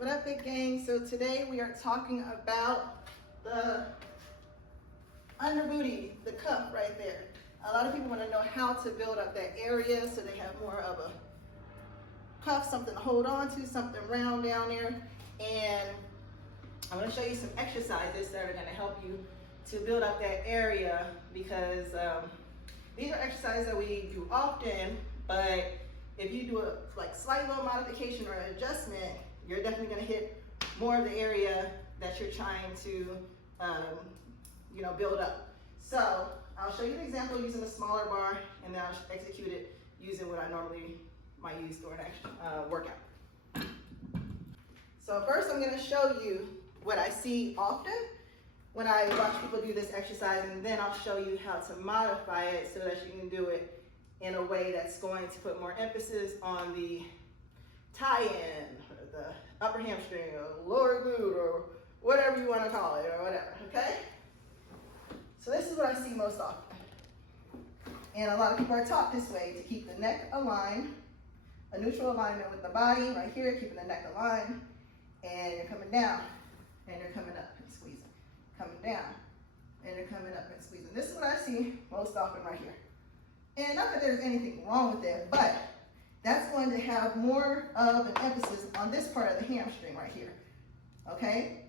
What up, big gang? So today we are talking about the underbooty, the cuff right there. A lot of people want to know how to build up that area so they have more of a cuff, something to hold on to, something round down there. And I'm going to show you some exercises that are going to help you to build up that area, because these are exercises that we do often, but if you do a slight little modification or adjustment, you're definitely going to hit more of the area that you're trying to build up. So I'll show you an example using a smaller bar, and then I'll execute it using what I normally might use during an workout. So first I'm going to show you what I see often when I watch people do this exercise, and then I'll show you how to modify it so that you can do it in a way that's going to put more emphasis on the tie-in, or the upper hamstring, or lower glute, or whatever you want to call it, or whatever, okay? So this is what I see most often. And a lot of people are taught this way, to keep the neck aligned, a neutral alignment with the body, right here, keeping the neck aligned, and you're coming down, and you're coming up and squeezing, coming down, and you're coming up and squeezing. This is what I see most often right here. And not that there's anything wrong with it, but that's going to have more of an emphasis on this part of the hamstring right here, okay?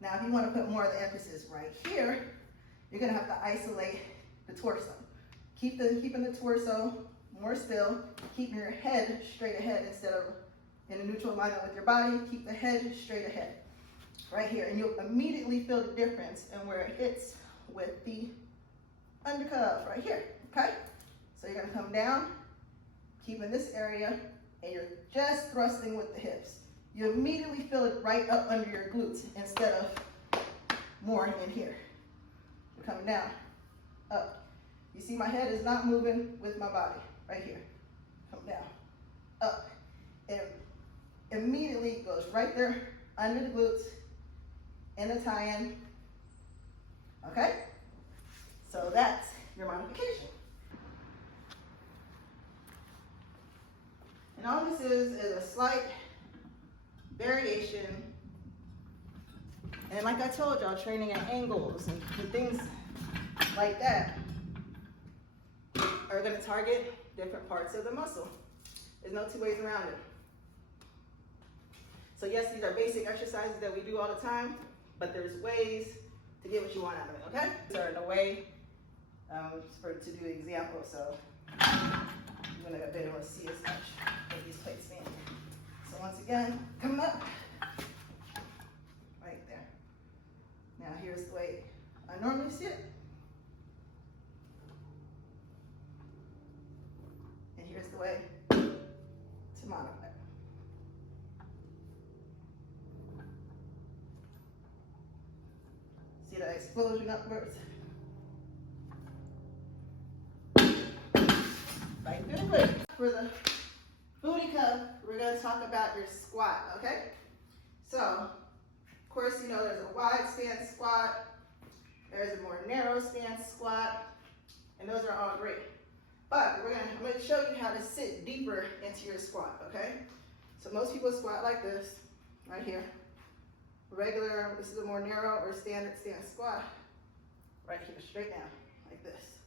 Now, if you want to put more of the emphasis right here, you're going to have to isolate the torso. Keeping the torso more still, keeping your head straight ahead instead of in a neutral alignment with your body. Keep the head straight ahead, right here, and you'll immediately feel the difference in where it hits with the undercuff right here, okay? So you're going to come down, keeping this area, and you're just thrusting with the hips. You immediately feel it right up under your glutes instead of more in here. You're coming down, up. You see my head is not moving with my body, right here. Come down, up. And immediately goes right there under the glutes and the tie-in, okay? So that's your modification. And all this is a slight variation. And like I told y'all, training at angles and things like that are going to target different parts of the muscle. There's no two ways around it. So yes, these are basic exercises that we do all the time, but there's ways to get what you want out of it, okay? These are the way to do the example, so you're going to be able to see as much of these plates in. So once again, coming up, right there. Now here's the way I normally see it. And here's the way to modify it. See that explosion upwards? Right through the glute. For the booty cuff, we're going to talk about your squat, okay? So, of course, you know there's a wide stance squat, there's a more narrow stance squat, and those are all great. But I'm going to show you how to sit deeper into your squat, okay? So most people squat like this, right here. Regular, this is a more narrow or standard stance squat, right here, straight down, like this.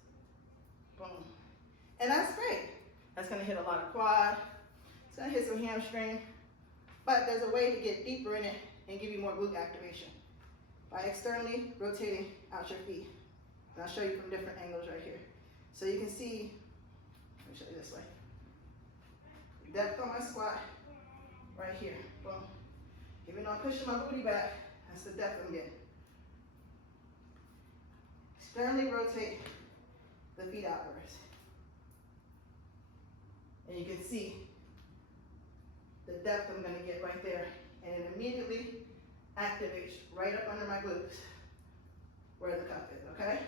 Boom. And that's great. That's going to hit a lot of quad. It's going to hit some hamstring. But there's a way to get deeper in it and give you more glute activation by externally rotating out your feet. And I'll show you from different angles right here. So you can see, let me show you this way. Depth on my squat, right here. Boom. Even though I'm pushing my booty back, that's the depth I'm getting. Externally rotate the feet outwards. And you can see the depth I'm going to get right there. And it immediately activates right up under my glutes where the cuff is, okay?